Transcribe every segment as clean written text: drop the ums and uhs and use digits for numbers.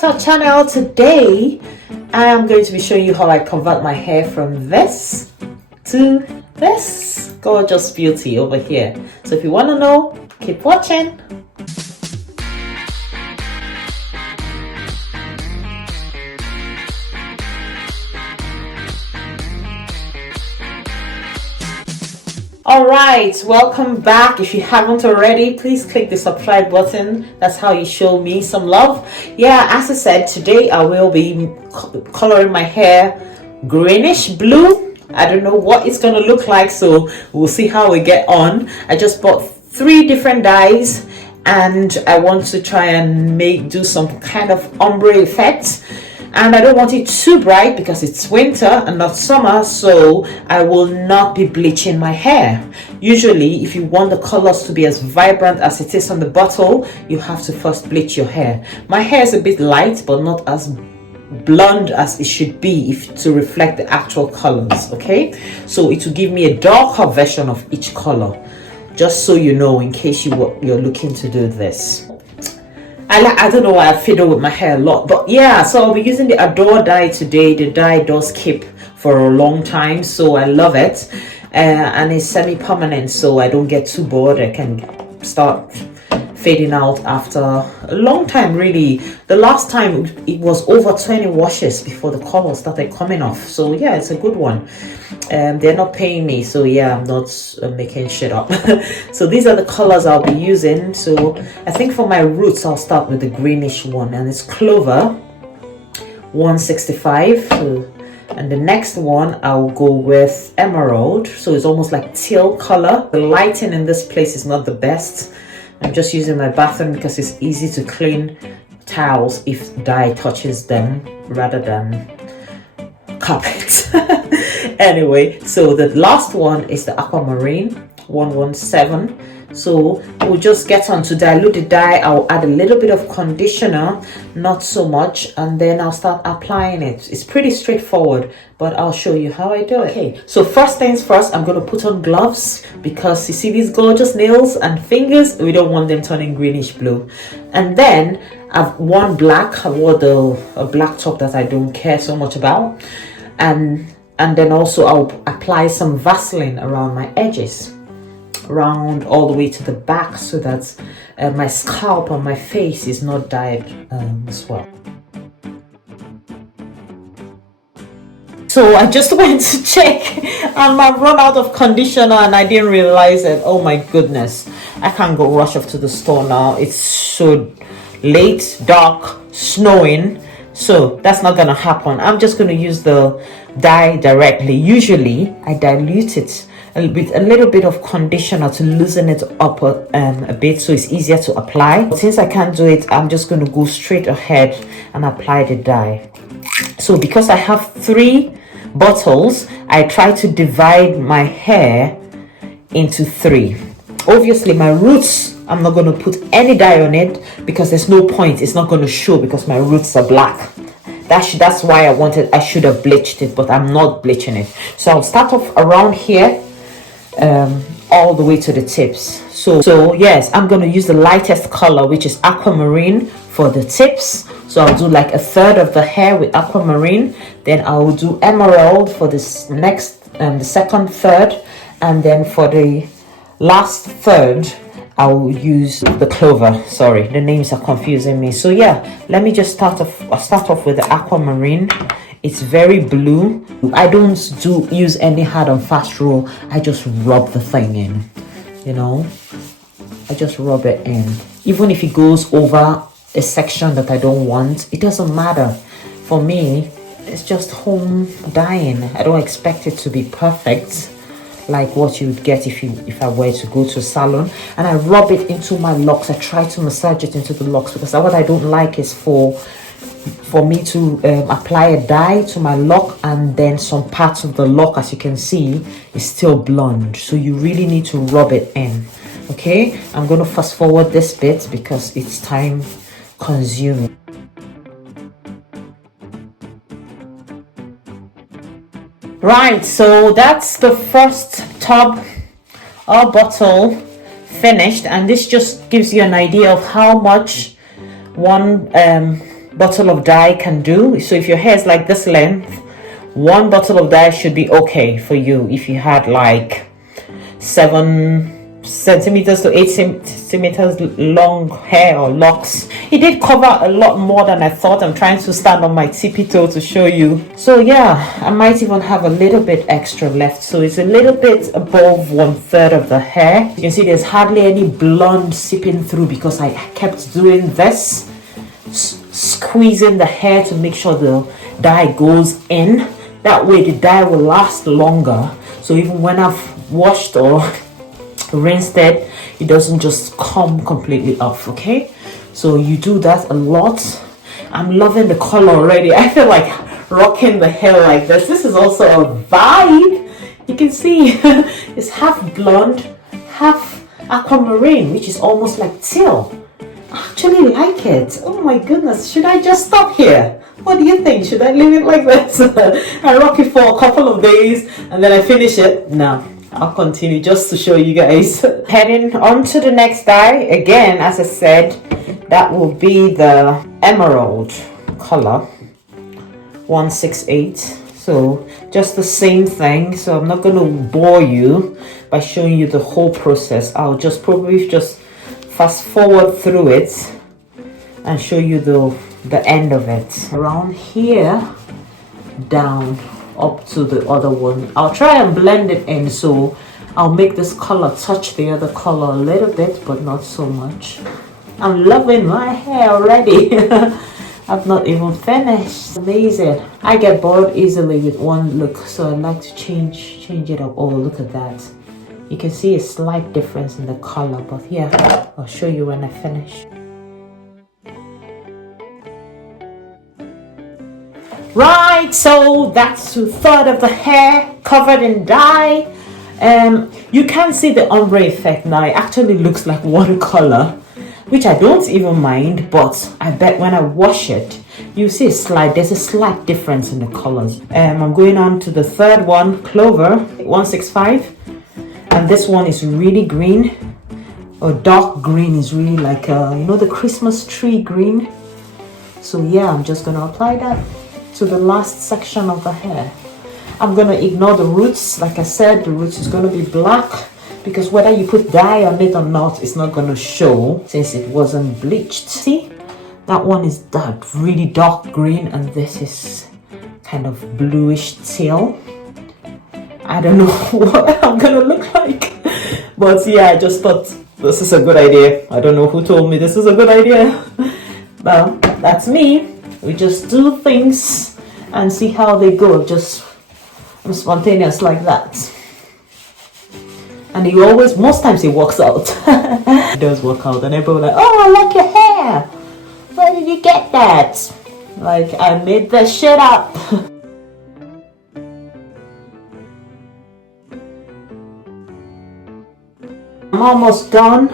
back to our channel. Today I am going to be showing you how I convert my hair from this to this gorgeous beauty over here. So if you want to know, keep watching. Alright, welcome back. If you haven't already, please click the subscribe button. That's how you show me some love. Yeah, as I said, today I will be coloring my hair greenish blue. I don't know what it's going to look like, so we'll see how we get on. I just bought 3 different dyes and I want to try and do some kind of ombre effect. And I don't want it too bright because it's winter and not summer, so I will not be bleaching my hair. Usually, if you want the colors to be as vibrant as it is on the bottle, you have to first bleach your hair. My hair is a bit light, but not as blonde as it should be to reflect the actual colors, okay? So it will give me a darker version of each color, just so you know, in case you're looking to do this. I don't know why I fiddle with my hair a lot, but yeah, so I'll be using the Adore dye today. The dye does keep for a long time, so I love it, and it's semi-permanent, so I don't get too bored. I can start fading out after a long time. Really, the last time it was over 20 washes before the color started coming off, so yeah, it's a good one. They're not paying me, so yeah, I'm not making shit up. So these are the colors I'll be using. So I think for my roots I'll start with the greenish one, and it's Clover 165. And the next one I'll go with Emerald, so it's almost like teal color. The lighting in this place is not the best. I'm just using my bathroom because it's easy to clean towels if dye touches them rather than carpet. Anyway, so the last one is the Aquamarine 117. So we'll just get on to dilute the dye. I'll add a little bit of conditioner, not so much, and then I'll start applying it. It's pretty straightforward, but I'll show you how I do it. Okay, so first things first, I'm going to put on gloves because you see these gorgeous nails and fingers, we don't want them turning greenish blue. And then I've worn black. I wore a black top that I don't care so much about, and then also I'll apply some Vaseline around my edges, around all the way to the back, so that my scalp on my face is not dyed as well. So I just went to check and I've run out of conditioner and I didn't realize it. Oh my goodness, I can't go rush off to the store now. It's so late, dark, snowing, so that's not gonna happen. I'm just gonna use the dye directly. Usually I dilute it with a little bit of conditioner to loosen it up a bit, so it's easier to apply. But since I can't do it, I'm just going to go straight ahead and apply the dye. So because I have 3 bottles, I try to divide my hair into 3. Obviously my roots, I'm not going to put any dye on it because there's no point. It's not going to show because my roots are black. That's why I should have bleached it, but I'm not bleaching it. So I'll start off around here, all the way to the tips. So yes, I'm going to use the lightest color, which is aquamarine, for the tips. So I'll do like 1/3 of the hair with aquamarine, then I will do emerald for this next the second third, and then for the last third I will use the clover. Sorry, the names are confusing me. So yeah, let me just start off with the aquamarine. It's very blue. I don't use any hard and fast roll. I just rub the thing in, you know. I just rub it in. Even if it goes over a section that I don't want, it doesn't matter. For me, it's just home dyeing. I don't expect it to be perfect like what you would get if I were to go to a salon. And I rub it into my locks. I try to massage it into the locks because what I don't like is for me to apply a dye to my lock and then some parts of the lock, as you can see, is still blonde. So you really need to rub it in. Okay, I'm going to fast forward this bit because it's time consuming. Right, so that's the first tub or bottle finished, and this just gives you an idea of how much one bottle of dye can do. So if your hair is like this length, 1 bottle of dye should be okay for you. If you had like 7 centimeters to 8 centimeters long hair or locks, it did cover a lot more than I thought. I'm trying to stand on my tippy toe to show you. So yeah, I might even have a little bit extra left, so it's a little bit above 1/3 of the hair. You can see there's hardly any blonde seeping through because I kept doing this, squeezing the hair to make sure the dye goes in. That way the dye will last longer, so even when I've washed or rinsed it, it doesn't just come completely off. Okay, so you do that a lot. I'm loving the color already. I feel like rocking the hair like this. This is also a vibe. You can see it's half blonde, half aquamarine, which is almost like teal. I actually like it. Oh my goodness, should I just stop here? What do you think? Should I leave it like this? I rock it for a couple of days and then I finish it? No, I'll continue just to show you guys. Heading on to the next dye. Again, as I said, that will be the emerald color, 168. So just the same thing. So I'm not going to bore you by showing you the whole process. I'll just probably just fast forward through it and show you the end of it. Around here, down up to the other one. I'll try and blend it in, so I'll make this color touch the other color a little bit, but not so much. I'm loving my hair already. I've not even finished. Amazing. I get bored easily with one look, so I like to change it up. Oh, look at that. You can see a slight difference in the color, but yeah, I'll show you when I finish. Right, so that's 2/3 of the hair covered in dye. You can see the ombre effect now. It actually looks like watercolor, which I don't even mind, but I bet when I wash it, you see there's a slight difference in the colors. I'm going on to the third one, clover, 165, and this one is really green, or dark green. Is really like you know, the Christmas tree green. So yeah, I'm just gonna apply that to the last section of the hair. I'm gonna ignore the roots. Like I said, the roots is gonna be black because whether you put dye on it or not, it's not gonna show since it wasn't bleached. See, that one is that really dark green, and this is kind of bluish teal. I don't know what I'm gonna look like, but yeah, I just thought this is a good idea. I don't know who told me this is a good idea. Well, that's me. We just do things and see how they go. I'm spontaneous like that. And most times it works out. It does work out, and everyone like, oh, I like your hair. Where did you get that? Like, I made that shit up. I'm almost done.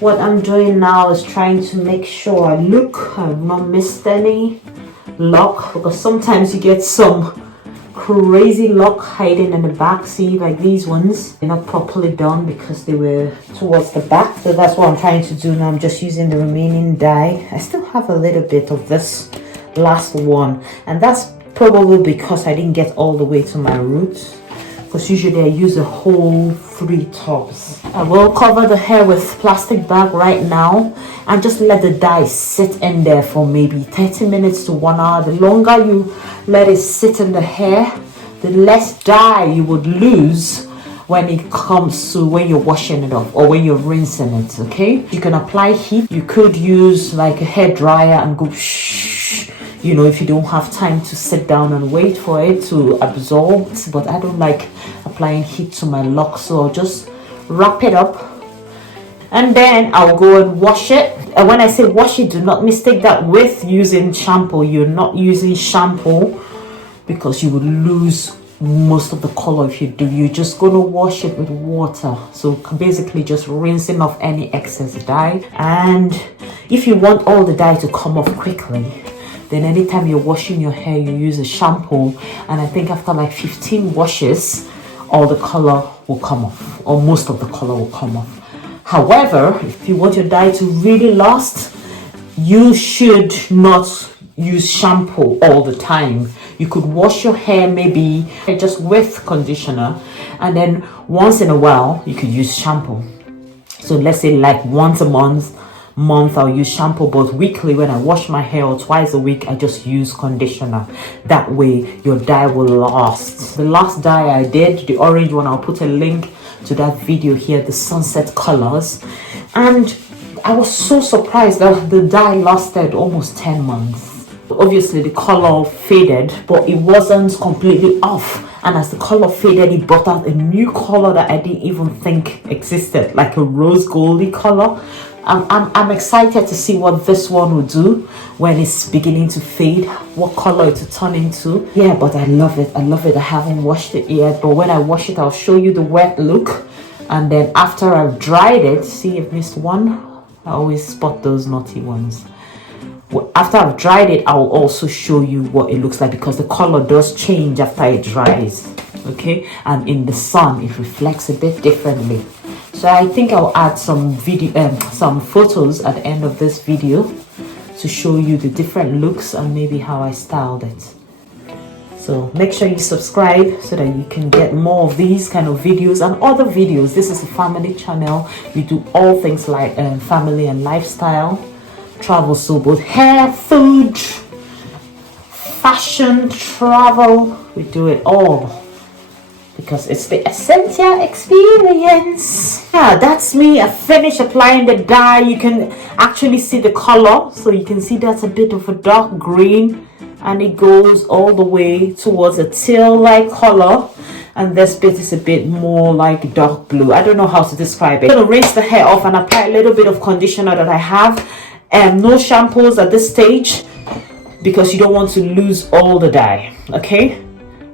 What I'm doing now is trying to make sure I've not missed any lock, because sometimes you get some crazy lock hiding in the back. See, like these ones, they're not properly done because they were towards the back. So that's what I'm trying to do now. I'm just using the remaining dye. I still have a little bit of this last one, and that's probably because I didn't get all the way to my roots, because usually I use a whole 3 tubs. I will cover the hair with plastic bag right now and just let the dye sit in there for maybe 30 minutes to 1 hour. The longer you let it sit in the hair, the less dye you would lose when it comes to when you're washing it off or when you're rinsing it. Okay, you can apply heat. You could use like a hair dryer and go shh, you know, if you don't have time to sit down and wait for it to absorb. But I don't like applying heat to my locks, so I'll just wrap it up and then I'll go and wash it. And when I say wash it, do not mistake that with using shampoo. You're not using shampoo because you will lose most of the color if you do. You're just going to wash it with water, so basically just rinsing off any excess dye. And if you want all the dye to come off quickly, then anytime you're washing your hair, you use a shampoo, and I think after like 15 washes, all the color will come off, or most of the color will come off. However, if you want your dye to really last, you should not use shampoo all the time. You could wash your hair maybe just with conditioner, and then once in a while you could use shampoo. So let's say like once a month I'll use shampoo, but weekly when I wash my hair, or twice a week, I just use conditioner. That way your dye will last. The last dye I did, the orange one, I'll put a link to that video here, the sunset colors, and I was so surprised that the dye lasted almost 10 months. Obviously the color faded, but it wasn't completely off, and as the color faded, it brought out a new color that I didn't even think existed, like a rose goldy color. I'm excited to see what this one will do when it's beginning to fade, what color it will turn into. Yeah, but I love it. I love it. I haven't washed it yet, but when I wash it, I'll show you the wet look. And then after I've dried it, see, I've missed one. I always spot those naughty ones. After I've dried it, I'll also show you what it looks like, because the color does change after it dries. Okay, and in the sun it reflects a bit differently. So I think I'll add some some photos at the end of this video to show you the different looks and maybe how I styled it. So make sure you subscribe so that you can get more of these kind of videos and other videos. This is a family channel. We do all things like family and lifestyle, travel, so both hair, food, fashion, travel, we do it all, because it's the essential experience. Yeah, that's me. I finished applying the dye. You can actually see the color, so you can see that's a bit of a dark green, and it goes all the way towards a teal like color, and this bit is a bit more like dark blue. I don't know how to describe it. I'm gonna rinse the hair off and apply a little bit of conditioner that I have, and no shampoos at this stage, because you don't want to lose all the dye. Okay,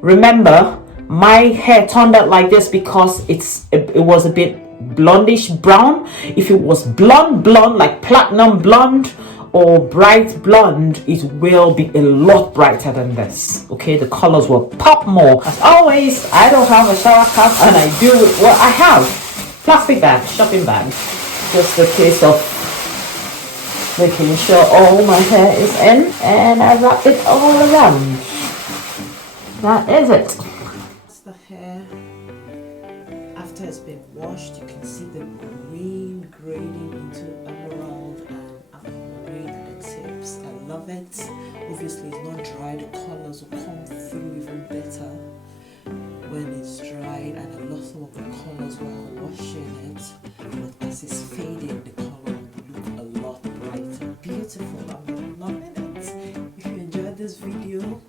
remember, my hair turned out like this because it was a bit blondish brown. If it was blonde like platinum blonde or bright blonde, it will be a lot brighter than this. Okay, the colors will pop more. As always, I don't have a shower cap, and I do with what I have. Plastic bag, shopping bag, just a case of making sure all my hair is in, and I wrap it all around. That is it. The hair after it's been washed, you can see the green grading into emerald and aquamarine at the tips. I love it. Obviously it's not dry, the colors will come through even better when it's dried, and I lost some of the colors while washing it, but as it's fading, the color will look a lot brighter. Beautiful. I'm loving it. If you enjoyed this video,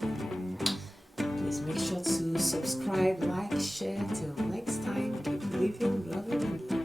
please make sure to subscribe, like, share. Till next time, keep living, loving, and